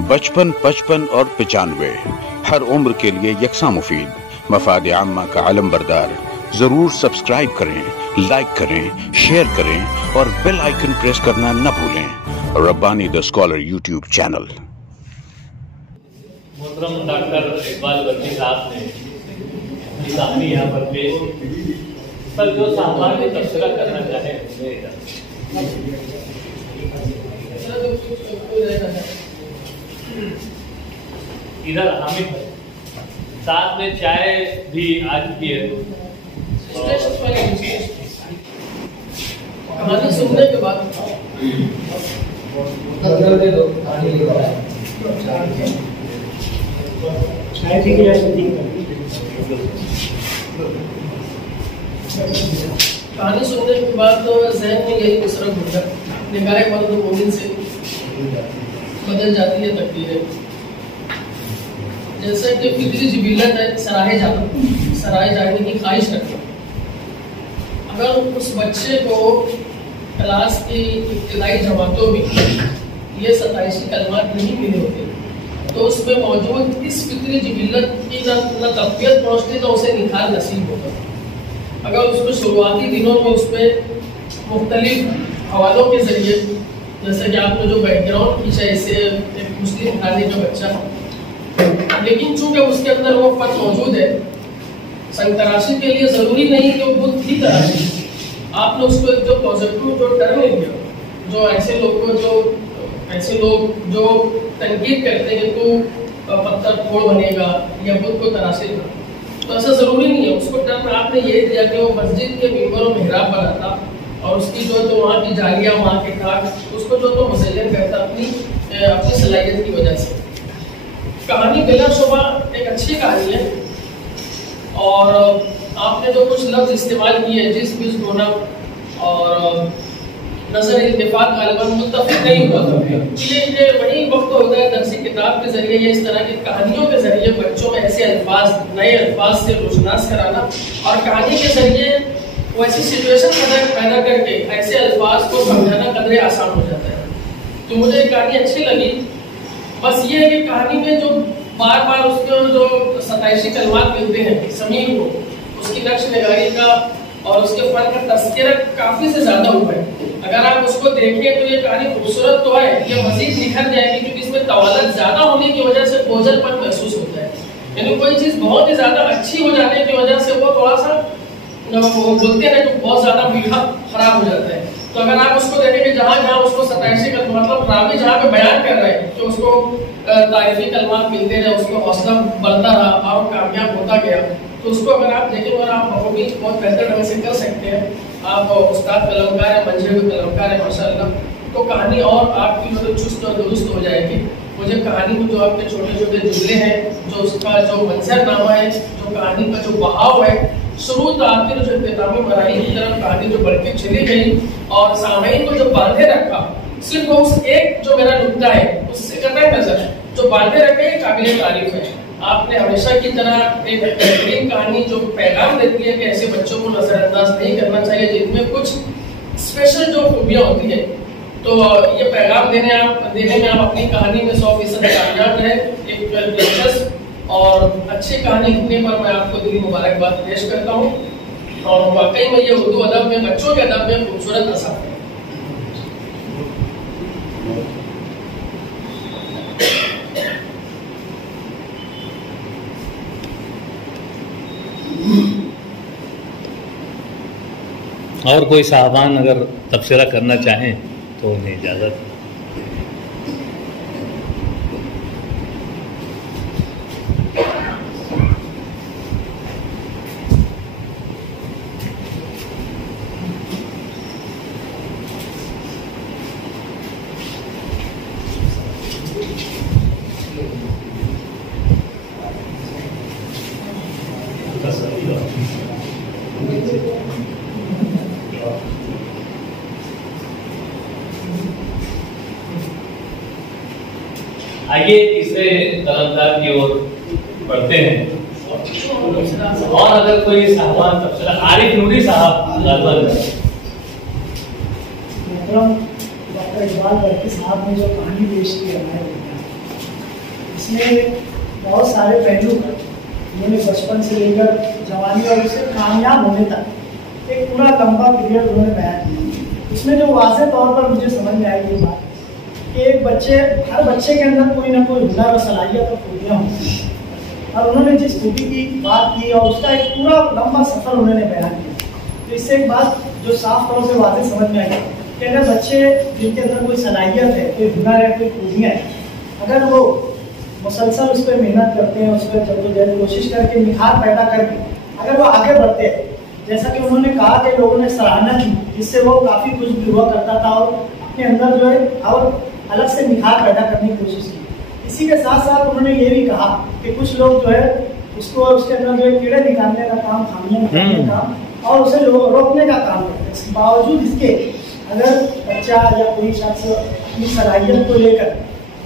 बचपन, 55 और 95 हर उम्र के लिए यकसा मुफीद। मफाद आम्मा का आलम बरदार। जरूर सब्सक्राइब करें, लाइक करें, शेयर करें और बेल आइकन प्रेस करना न भूलें। Rabbani the scholar YouTube channel. मोहतरम डॉक्टर इकबाल वर्दी साहब ने सामने यहाँ पर पेश पर जो साहबान ने तबसरा करना चाहे इधर हामिद साथ में चाय भी आ चुकी है। कहानी सुनने के बाद कहानी सुनने के बाद तो ज़हन में यही मिसरा घूमता निगाह मर्द मोमिन से बदल जाती है तकदीरें। जैसे कि फितरी जिबिलत है सराहे जाने की ख्वाहिश रखना। अगर उस बच्चे को क्लास की इब्तिदाई जमातों में ये 27 कलमात नहीं मिले होते तो उसमें मौजूद इस फितरी जिबिलत की न तक़वियत पहुँचती तो उसे निखार नसीब होगा। अगर उसको शुरुआती दिनों में उसमें मुख्तलिफ हवालों के ज़रिए, जैसे कि आपने जो बैकग्राउंड खींचा इससे एक मुस्लिम घराने का बच्चा, लेकिन चूंकि उसके अंदर वो फन मौजूद है, संग तराशी के लिए ज़रूरी नहीं कि वो खुद ही तराशी। आपने उसको जो पॉजिटिव जो टर्न दिया, जो ऐसे लोग जो तनकीद करते हैं तो पत्थर फोड़ बनेगा या खुद को तराशेगा, तो ऐसा ज़रूरी नहीं है। उसको टर्न आपने ये दिया कि वो मस्जिद के मिंबर और मेहराब बनाता और उसकी जो तो वहाँ की जालियाँ, वहाँ के खाक, उसको जो तो मुज़य्यन करता अपनी सलाहियत की वजह से। कहानी बिलाशुबा एक अच्छी कहानी है और आपने जो कुछ लफ्ज़ इस्तेमाल किए, जिस बिस होना और नज़र इत्तेफाक गालिबन मुत्तफ़िक़ नहीं हुआ। ये वही वक्त होता है दरसी किताब के ज़रिए या इस तरह की कहानियों के ज़रिए बच्चों में ऐसे अल्फाज, नए अल्फाज से रोशनास कराना और कहानी के ज़रिए वो ऐसी सिचुएशन पैदा करके ऐसे अल्फाज को समझाना कदरे आसान हो जाता है। तो मुझे कहानी अच्छी लगी। बस ये है कि कहानी में जो बार बार उसके जो 27 कलमात मिलते हैं समीर को, उसकी नक्श नगारी का और उसके फन का तज़किरा काफ़ी से ज़्यादा हुआ है। अगर आप उसको देखें तो ये कहानी खूबसूरत तो है, ये मज़ीद निखर जाएगी क्योंकि इसमें तवालत ज़्यादा होने की वजह से बोझलपन महसूस होता है। यानी कोई चीज़ बहुत ही ज़्यादा अच्छी हो जाने की वजह से वो थोड़ा सा वो बोलते हैं तो बहुत ज़्यादा मीठा खराब हो जाता है। तो अगर आप उसको देखेंगे जहाँ उसको 27 का मतलब रावी जहाँ पे बयान कर रहे हैं कि उसको तारीफी कलमात मिलते रहे, उसको हौसला बढ़ता रहा और कामयाब होता गया, तो उसको अगर आप देखें और आप बहुत बेहतर ढंग से कर सकते हैं। आप उस्ताद कलमकार है, मंझे हुए कलमकार है माशाअल्लाह, तो कहानी और आपकी मतलब चुस्त और दुरुस्त हो जाएगी। मुझे कहानी में जो आपके छोटे छोटे जुमले हैं, जो उसका जो मंजरनामा है, जो कहानी का जो बहाव है, शुरू तो आखिर जो इख्तितामी मराहिल की तरफ कहानी जो बढ़ के चली गई और सामईन को जो बांधे रखा, सिर्फ उस एक जो मेरा नुक्ता है उससे कतई नजर जो बांधे रखे काबिल तारीफ है। आपने हमेशा की तरह एक बेहतरीन कहानी जो पैगाम देती है कि ऐसे बच्चों को नजरअंदाज नहीं करना चाहिए जिनमें कुछ स्पेशल जो खूबियाँ होती है। तो ये पैगाम देने में आप अपनी कहानी में 100% कामयाब है। एक दिलचस्प और अच्छी कहानी लिखने पर मैं आपको दिली मुबारकबाद पेश करता हूँ और वाकई में ये उर्दू अदब में, बच्चों के अदब में खूबसूरत असर है। और कोई साहबान अगर तबसरा करना चाहें तो उन्हें इजाज़त। आइए तीसरे कलमदार की ओर बढ़ते हैं और अगर कोई साहबान तबसरा आरिफ नूरी साहब डॉक्टर इकबाल वर्दी साहब ने जो कहानी पेश की है इसमें बहुत सारे पहलू उन्होंने बचपन से लेकर जवानी और उससे कामयाब होने तक एक पूरा लंबा पीरियड उन्होंने बयान किया। इसमें जो वाज़ेह तौर पर मुझे समझ में आई ये बात कि एक हर बच्चे के अंदर कोई ना कोई हुनर और सलाहियत और खूबियाँ होती हैं, और उन्होंने जिस खूबी की बात की और उसका एक पूरा लंबा सफ़र उन्होंने बयान किया। तो इससे एक बात जो साफ तौर से वाज़ेह समझ में आई कि अगर बच्चे जिनके अंदर कोई सलाहियत है, कोई हुनर है, कोई खूबियाँ हैं, अगर वो मुसलसल उस पर मेहनत करते हैं, उस पर जद्दोजहद कोशिश करके निखार पैदा करके अगर वो आगे बढ़ते हैं, जैसा कि उन्होंने कहा कि लोगों ने सराहना की जिससे वो काफ़ी कुछ भी हुआ करता था और अपने अंदर जो है और अलग से निखार पैदा करने की कोशिश की। इसी के साथ साथ उन्होंने ये भी कहा कि कुछ लोग जो है उसको उसके अंदर जो है कीड़े निकालने का काम, खामियां निकालने का काम और उसे रोकने का काम करते हैं। इसके बावजूद इसके अगर बच्चा या कोई शख्स अपनी सलाहियत को लेकर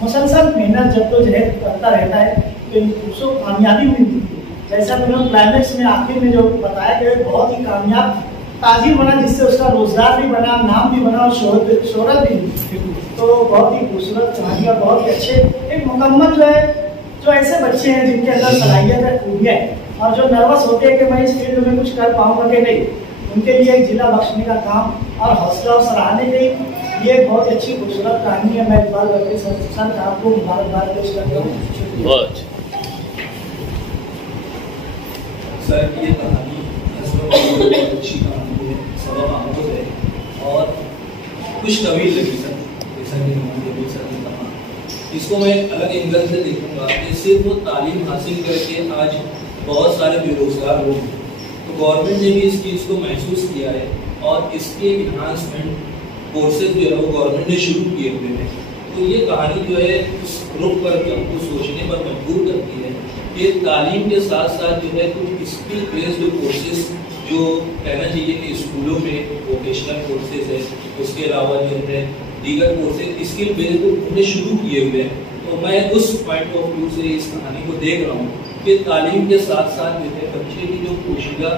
मुसलसल मेहनत जद्दोजहद करता रहता है तो उसको कामयाबी मिलती है। जैसा कि उन्होंने क्लाइमेक्स में आखिर में जो बताया कि बहुत ही कामयाब ताजिर बना, जिससे उसका रोजगार भी बना, नाम भी बना और शोहरत भी मिली। तो बहुत ही खूबसूरत कहानी और बहुत ही अच्छे एक मुकम्मल जो है, जो ऐसे बच्चे हैं जिनके अंदर सलाहियत है, खूबियाँ है और जो नर्वस होते हैं कि मैं इस फील्ड में कुछ कर पाऊंगा कि नहीं, उनके लिए एक जिला बख्शने का काम और हौसला और सराहने की ये बहुत ही अच्छी खूबसूरत कहानी है। मैं इकबाल बर्की सर आपको मुबारकबाद पेश करता हूँ। बहुत सर ये कहानी अच्छी कहानी है, सबब आमोज है और कुछ तवील लगी सर, जैसा कि मोहम्मद सर ने कहा। इसको मैं अलग एंगल से देखूंगा कि सिर्फ वो तालीम हासिल करके आज बहुत सारे बेरोजगार लोग हैं, तो गवर्नमेंट ने भी इस चीज़ को महसूस किया है और इसके इन्हांसमेंट कोर्सेज जो है वो गवर्नमेंट ने शुरू किए हुए हैं। तो ये कहानी जो है उस रुख पर भी हमको सोचने पर मजबूर करती है कि तालीम के साथ साथ जो है कुछ स्किल बेस्ड कोर्सेज जो कहना चाहिए कि स्कूलों में वोकेशनल कोर्सेज है, उसके अलावा जो है दीगर कोर्सेज स्किल बेस्ड उन्हें शुरू किए हुए हैं। तो मैं उस पॉइंट ऑफ व्यू से इस कहानी को देख रहा हूँ कि तालीम के साथ साथ जो है बच्चे की जो पोशीदा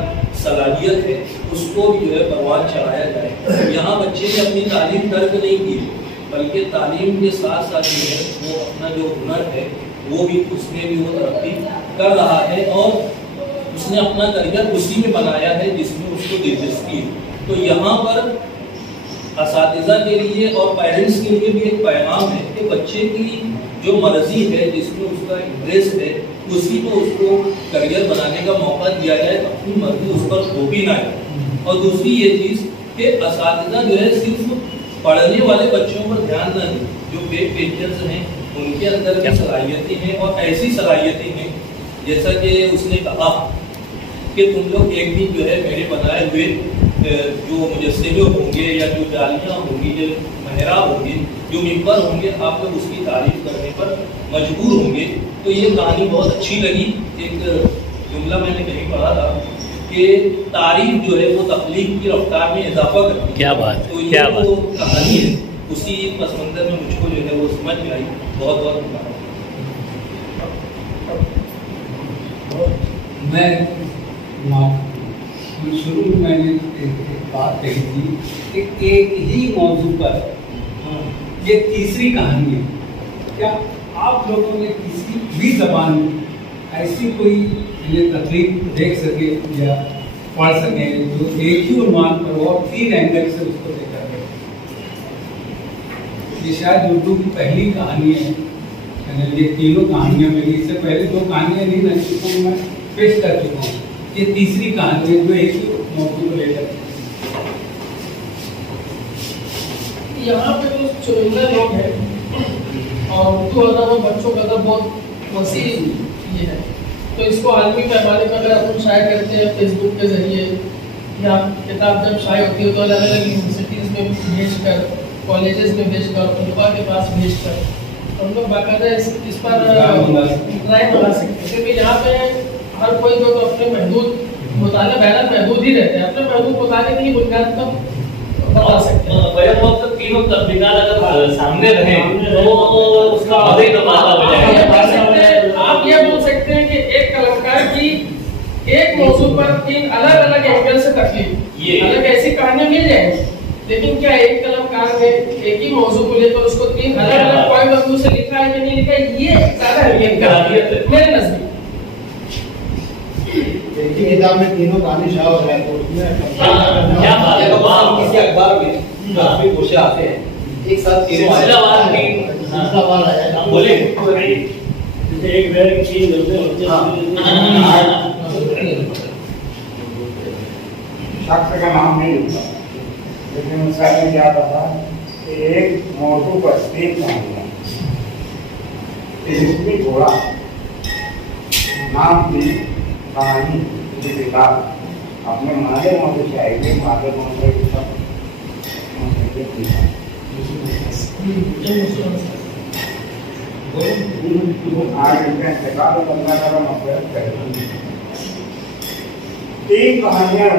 सलाहियत है उसको भी जो है परवान चढ़ाया जाए। यहाँ बच्चे ने अपनी तालीम तर्क नहीं की, बल्कि तालीम के साथ साथ जो है वो अपना जो हुनर है वो भी उसमें भी वो तरक्की कर रहा है और उसने अपना करियर उसी में बनाया है जिसमें उसको दिलचस्पी है। तो यहाँ पर असातिज़ा के लिए और पेरेंट्स के लिए भी एक पैगाम है कि बच्चे की जो मर्जी है, जिसमें उसका इंटरेस्ट है, उसी में उसको करियर बनाने का मौका दिया जाए, अपनी मर्जी उस पर थोपी ना है। और दूसरी ये चीज़ कि असातिज़ा जो है सिर्फ पढ़ने वाले बच्चों पर ध्यान न दें, जो बेक पेंचर्स हैं उनके अंदर भी सलाहियतें हैं और ऐसी सलाहियतें हैं जैसा कि उसने कहा कि तुम लोग एक दिन जो है मेरे बनाए हुए जो मुजस्सिमे होंगे या जो जालियाँ होंगी, जो मेहराब होंगे, जो मिंबर होंगे, आप लोग उसकी तारीफ करने पर मजबूर होंगे। तो ये कहानी बहुत अच्छी लगी। एक जुमला मैंने कहीं पढ़ा था कि तारीफ जो है वो तख्लीक की रफ्तार में इजाफा करती है। क्या बात, तो क्या ये वो कहानी है, उसी पस मंजर में मुझको जो है वो समझ में आई। बहुत बहुत धन्यवाद। मैं शुरू में मैंने एक बात कही थी कि एक ही मौजू पर ये तीसरी कहानी है। क्या आप लोगों ने किसी भी जबान में ऐसी कोई ये तकलीफ देख सके या पढ़ सके जो एक ही उन्वान पर हो, 3 एंगल से उसको देखा गया? ये शायद उर्दू की पहली कहानी है। ये तीनों कहानियां मेरी, इससे पहले 2 कहानियां नहीं मैं जिसको मैं पेश कर चुका हूँ। ये तीसरी कहानी है जो एक ही मौजू को लेकर। यहाँ पे तो चुनिंदा लोग हैं और उर्दू अदब और बच्चों का अदब बहुत वसी ये है, तो इसको आलमी पैमाने पर अगर अपन शाये करते हैं फेसबुक के जरिए या किताब जब शाये होती है तो अलग अलग यूनिवर्सिटीज़ में भेज कर, कॉलेजेस में भेज कर, तलबा के पास भेज कर हम लोग बाकायदा इस पर राय बना सकते हैं। क्योंकि यहाँ पे हर कोई जो तो अपने महदूद मुताले बयान महदूद ही रहते हैं, अपने महदूद मुताले की बुनियाद पर बता सकते हैं। तीनों तस्वीरात अगर सामने रहे तो उसका अधिक तबादला हो जाएगा। आप ये बोल सकते हैं कि एक कलाकार की एक मौजू पर 3 अलग अलग एंगल से तकलीफ, अलग ऐसी कहानियां मिल जाएंगी लेकिन क्या एक कलमकार में एक ही मौजू को लेकर उसको 3 अलग अलग पॉइंट ऑफ व्यू से लिखा है कि नहीं लिखा है, ये ज्यादा अहमियत का है मेरे नजदीक। एक ही किताब में तीनों कहानी शाह हो रहा है तो उसमें क्या बात है, वाह। किसी अखबार में काफी क्वेश्चन आते हैं एक साथ तीनों सिलसिलावार की सवाल आया हम बोले एक बैग की गलती शख्स का नाम नहीं होता, लेकिन उसका क्या था कि एक मौजू पर 3 कहानियां, इसमें घोड़ा नाम की कहानी की किताब अपने माले मौजू से आएगी, माले मौजू के सब आज इंतकाल करना का मतलब करें 3 कहानियां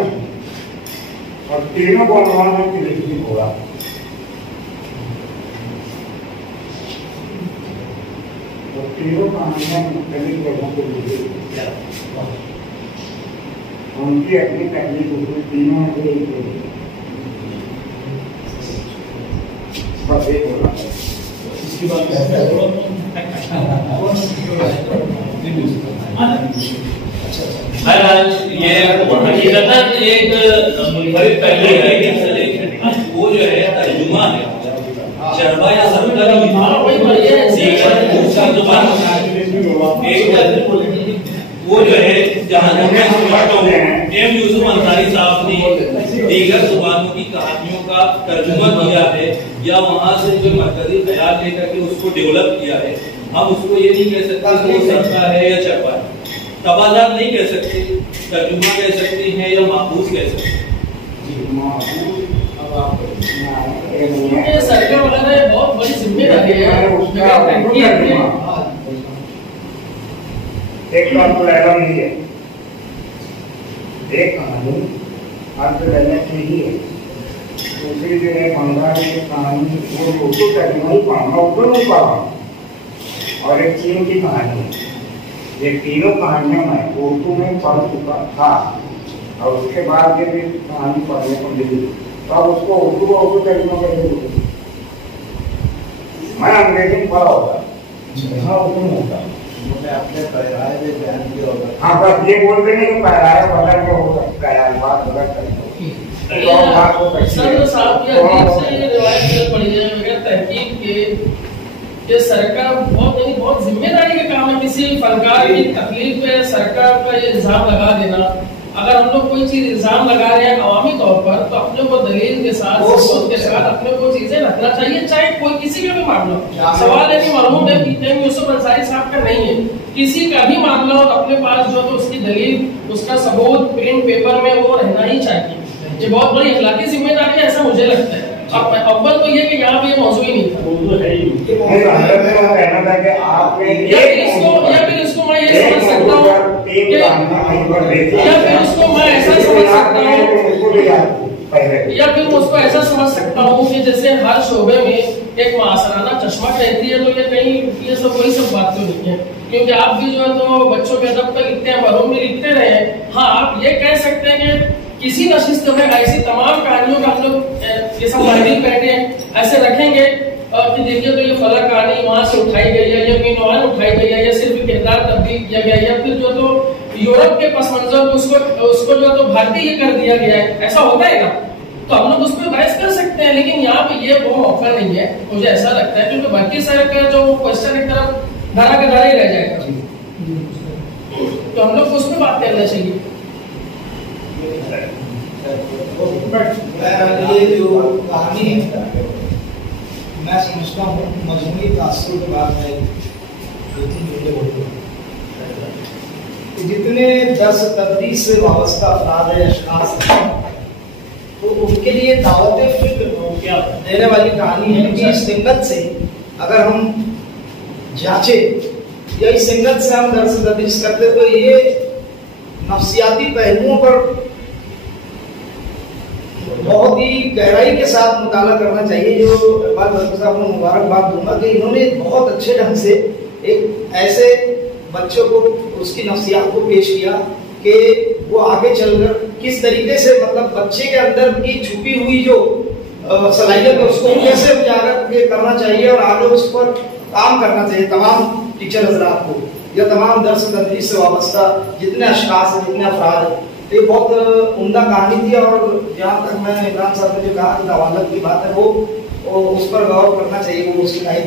और तीनों को अनुमान की लिखी घोड़ा। तो तीनों कहानियां मुख्तलिफ लोगों को लिखी, उनकी अपनी तकलीफ उसमें तीनों में से एक होगी, बस एक होना है। इसकी बात कहता है महाराज ये हकीकतन एक मुनफरिद पहलू है। वो जो है तर्जुमा है शरबा या सरकारी वो जो है जहाँ एम यूसुफ अंसारी साहब ने दीगर जुबानों की कहानियों का तर्जुमा किया है या वहाँ से जो मरकजी ख्याल लेकर के उसको डेवलप किया है, हम उसको ये नहीं कह सकते कि वो सरका है या चरपा है, तबादला नहीं कह सकते, तर्जुमा कह सकते हैं या महफूज कह सकते हैं। ये सरकार वगैरह बहुत बड़ी जिम्मेदारी है। एक तो नहीं है, एक कहानी अर्थ लेने की ही है, दूसरी जो है बंगाली की कहानी वो उर्दू तर्जुमा ही पढ़ना, उर्दू नहीं पढ़ा, और एक चीन की कहानी है। ये तीनों कहानियां मैं उर्दू में पढ़ चुका था और उसके बाद ये भी कहानी पढ़ने को मिली, तो अब उसको उर्दू तर्जुमा कैसे मैं अंग्रेजी में पढ़ा होगा, हाँ उर्दू में होता। हाँ बस ये बोलते नहीं कि पैराया बदल के हो सकता है, बात बदल सकती है। सर साहब ये रिवायत पड़ी है बगैर तहकीक के ये सरकार बहुत जिम्मेदारी का काम है। किसी फनकार की तकलीफ पे सरकार का ये इल्जाम लगा देना, अगर हम लोग कोई चीज इल्जाम लगा रहे हैं अवामी तौर पर तो अपने को दलील के साथ सबूत के साथ अपने को चीजें रखना चाहिए, चाहे कोई किसी का भी मामला हो। सवाल है कि मरहूम एम यूसुफ अंसारी साहब का नहीं है, किसी का भी मामला हो अपने पास जो तो उसकी दलील उसका सबूत प्रिंट पेपर में वो रहना ही चाहिए। ये बहुत बड़ी अखलाकी जिम्मेदारी है, ऐसा मुझे लगता है। अव्वल तो ये कि यहाँ पे मौजूद ही नहीं था, या फिर इसको मैं ये समझ सकता हूँ, या फिर उसको मैं ऐसा समझ सकता हूँ, या फिर उसको ऐसा समझ सकता हूँ कि जैसे हर शोबे में एक मासराना चश्मा कहती है, तो ये कहीं ये सब वही सब बात तो नहीं है, क्योंकि आप भी जो है तो बच्चों के अदब तक लिखते हैं, मरहूम भी लिखते रहे। हाँ आप ये कह सकते हैं कि किसी नशिस्त में ऐसी तमाम कहानियों का हम लोग ये सब महदीद बैठे ऐसे रखेंगे कि देखिए तो ये फला कहानी वहां से उठाई गई है, या मीनवान उठाई गई है, या सिर्फ किरदार तब्दील किया गया है, या फिर जो तो यूरोप के पस मंजर उसको जो तो भारतीय कर दिया गया है, ऐसा होता है ना, तो हम लोग उस पर बहस कर सकते हैं। लेकिन यहाँ पे ये वो मौका नहीं है, मुझे ऐसा लगता है, क्योंकि बाकी सारे का जो क्वेश्चन एक तरफ धरा के धरा ही रह जाएगा, तो हम लोग उस पर बात करना चाहिए। ये जो कहानी मैं समझता हूँ मजमूई तासुर के बाद में जितने दर्स तदरीस से वाबस्ता अफराद है अशखास हैं तो उनके लिए दावत फिक्र देने वाली कहानी है कि इस सिंगत से अगर हम जांचे या इस सिंगत से हम दर्स तदरीस करते तो ये नफ्सियाती पहलुओं पर बहुत ही गहराई के साथ मुताला करना चाहिए। जो साहब को मुबारकबाद दूंगा कि इन्होंने बहुत अच्छे ढंग से एक ऐसे बच्चों को उसकी नफ्सियात को पेश किया कि वो आगे चलकर किस तरीके से मतलब बच्चे के अंदर की छुपी हुई जो सलाहियत है उसको कैसे उजागर करना चाहिए और आगे उस पर काम करना चाहिए तमाम टीचर हजरात को या तमाम दर्स तदरीस से वाबस्ता जितने अशखास हैं, जितने अफराद हैं। ये बहुत उम्दा कहानी थी और जहाँ तक मैं इमरान साहब ने जो कहा कि दवालत की बात है वो उस पर गौर करना चाहिए, वो उसकी लाइफ।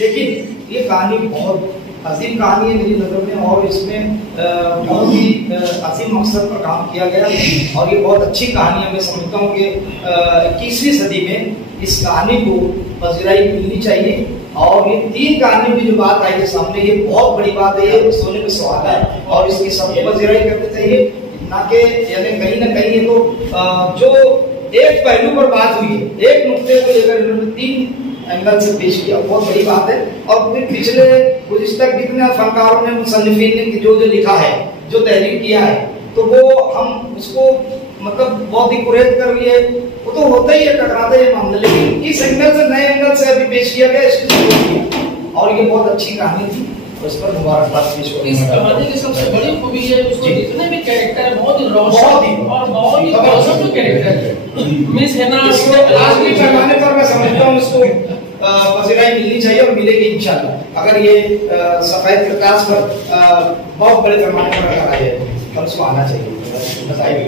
लेकिन ये कहानी बहुत अजीम कहानी है मेरी नज़र में और इसमें बहुत ही अजीम मकसद पर काम किया गया और ये बहुत अच्छी कहानी है। मैं समझता हूँ कि 21वीं सदी में इस कहानी को पजीराई मिलनी चाहिए और ये 3 कहानियों की जो बात आई है सामने, ये बहुत बड़ी बात है, ये सोने पे सुहागा है और इसकी सबको पजीराई करनी चाहिए, ना कि यानी कहीं ना कहीं ये तो जो एक पहलू पर बात हुई है, एक नुक्ते को लेकर इन्होंने 3 एंगल से पेश किया, बहुत बड़ी बात है। और फिर पिछले गुज़िश्ता कितने फनकारों ने, मुसन्निफीन ने जो लिखा है, जो तहरीर किया है, तो वो हम उसको मतलब बहुत ही कुरेद कर लिए, वो तो होता ही है, टकराते हैं मामले, लेकिन इस एंगल से, नए एंगल से अभी पेश किया गया इसको और ये बहुत अच्छी कहानी थी। उस पर मुबारकबाद पेश करूं। इस कहानी की सबसे बड़ी खूबी है उसमें जितने भी कैरेक्टर है बहुत ही रोशन और बहुत ही गजब कैरेक्टर है। मिस हेना आज के पैमाने पर मैं समझता हूं इसको पजीराई मिलनी चाहिए और मिलेगी इंशाल्लाह। अगर ये सफेद किरतास पर बहुत बड़े पैमाने पर रखा जाए तो उसको आना चाहिए। बताइए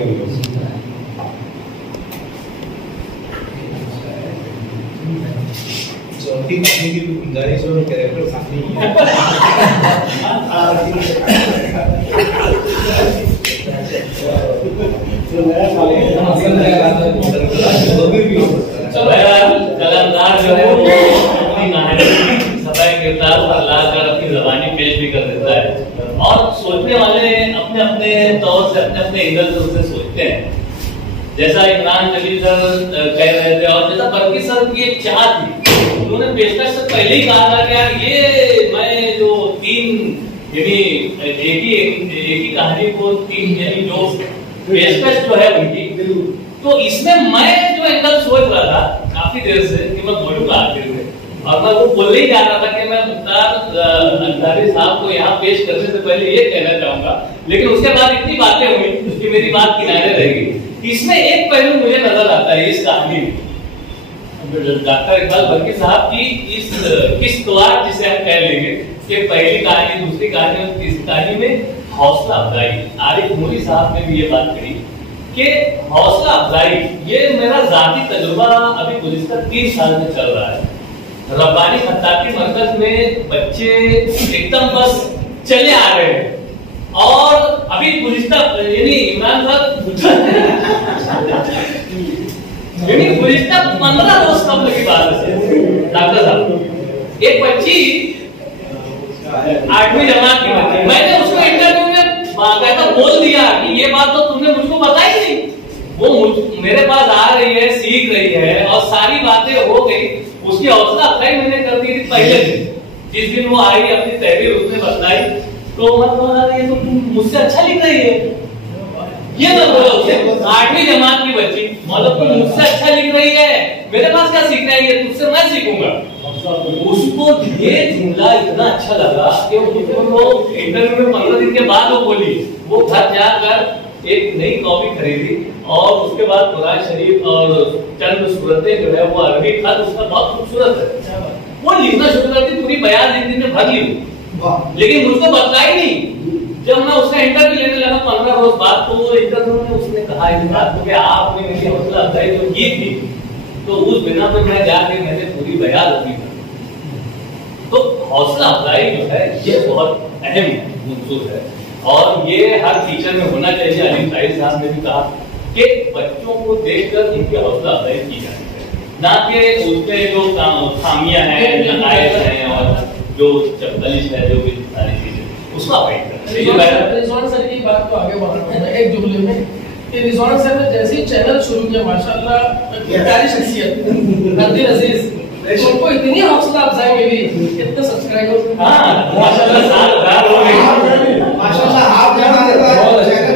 चौथी कहानी की गुंजाइश और कैरेक्टर सामने ही है। कलमदार जो है वो अपनी कहानी सफाई किरदार पर लाकर अपनी ज़बानी पेश भी कर देता है और सोचने वाले अपने अपने तौर से, अपने अपने एंगल से उसे सोचते हैं। जैसा इमरान जलील सर कह रहे थे और जैसा बरकी सर की एक चाह थी, उन्होंने पेशकश से पहले ही कहा था कि यार ये मैं जो 3 यानी एक ही कहानी को 3 यानी जो पेशकश जो है उनकी, तो इसमें मैं जो एंगल सोच रहा था काफी देर से कि मैं बोलूंगा आखिर में, और मैं वो बोलने ही जा रहा था कि मैं मुख्तार अंसारी साहब को यहाँ पेश करने से पहले ये कहना चाहूंगा, लेकिन उसके बाद इतनी बातें हुई कि मेरी बात किनारे रहेगी। इसमें एक पहलू मुझे नजर आता है इस कहानी में, डॉक्टर इकबाल बरकी साहब की इस किश्तवार जिसे हम कह लेंगे कि पहली कहानी, दूसरी कहानी और तीसरी कहानी में हौसला अफजाई। आरिफ नूरी साहब ने भी ये बात कही कि हौसला अफजाई, ये मेरा जाती तजुर्बा अभी गुज़िश्ता 3 साल में चल रहा है। रब्बानी खत्ताती मरकज में बच्चे एकदम बस चले आ रहे हैं और अभी गुज़िश्ता यानी इमरान साहब यानी गुज़िश्ता 15 रोज कब की बात है डॉक्टर साहब, एक बच्ची 8वीं जमात की बच्ची, मैंने उसको इंटरव्यू में बाकायदा बोल दिया कि ये बात तो तुमने मुझको बताई नहीं। वो मेरे पास आ रही है, सीख रही है और सारी बातें हो गई, उसकी हौसला अफजाई मैंने कर दी थी पहले दिन। जिस दिन वो आई अपनी तहरीर उसने बताई तो मतलब ये तो मुझसे अच्छा लिख रही है, ये मैं बोला उसे। 8वीं जमात की बच्ची, मतलब तुम मुझसे अच्छा लिख रही है, मेरे पास क्या सीखना है, तुझसे मैं सीखूंगा। उसको ये जुमला इतना अच्छा लगा कि वो इंटरव्यू में 15 दिन के बाद वो बोली, वो घर जाकर एक नई कॉपी खरीदी और उसके बाद कुरान शरीफ और चंद सूरतें जो है वो अरबी खत उसका बहुत खूबसूरत है, वो लिखना शुरू करती, पूरी 42 दिन में भर ली, लेकिन मुझको बताई नहीं। जब मैं उसका इंटरव्यू लेने लगा 15 रोज बाद, तो वो इंटरव्यू में उसने कहा इस बात को कि आपने मेरी हौसला अफजाई जो की थी, तो उस बिना पे मैं जाके मैंने पूरी बयान अपनी। तो हौसला अफजाई जो है ये बहुत अहम मुद्दा है और ये हर टीचर में होना चाहिए। अली साहिब साहब ने भी कहा कि बच्चों को देखकर उनकी हौसला अफजाई की जाती है, ना कि उसमें जो खामियां हैं, नकायज हैं और जो चपलिश है, जो भी सारी चीजें उसका रिजवान सर की बात को आगे बढ़ाना है एक जुमले में कि रिजवान सर ने जैसे ही चैनल शुरू किया माशाल्लाह, प्यारी शख्सियत नदीर अजीज, उनको इतनी हौसला अफजाई मिली, कितने सब्सक्राइबर, माशाल्लाह 7,000 हो गए, माशाल्लाह। आप चैनल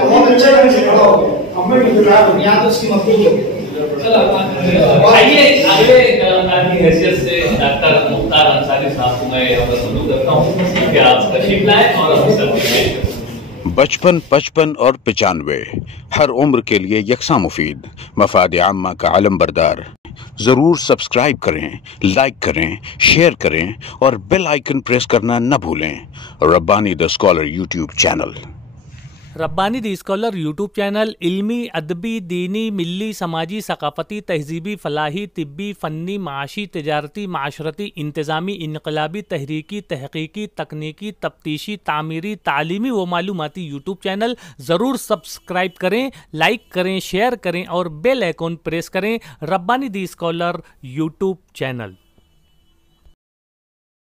बहुत अच्छा ढंग से खड़ा हो गया, हमें दुनिया तो उसकी मखलूक है। आइए अगले कलाकार की हैसियत से डॉक्टर मुख्तार अंसारी साहब को मैं यहाँ पर सल्यूट करता हूँ कि आप तशरीफ लाएं और अपनी सर्विस पेश करें। 55, 55 और 95 हर उम्र के लिए यकसा मुफीद, मफाद आम्मा का आलम बरदार। जरूर सब्सक्राइब करें, लाइक करें, शेयर करें और बेल आइकन प्रेस करना न भूलें। Rabbani the scholar YouTube channel. Rabbani the scholar YouTube channel इल्मी, अदबी, दीनी, मिल्ली, समाजी, सकाफती, तहजीबी, फलाही, तिब्बी, फ़न्नी, माशी, तिजारती, माशरती, इंतज़ामी, इनकलाबी, तहरीकी, तहकीकी, तकनीकी, तफ्तीशी, तामीरी, तालीमी व मालूमाती यूट्यूब चैनल। ज़रूर सब्सक्राइब करें, लाइक करें, शेयर करें और बेल आइकन प्रेस करें। Rabbani the scholar YouTube channel.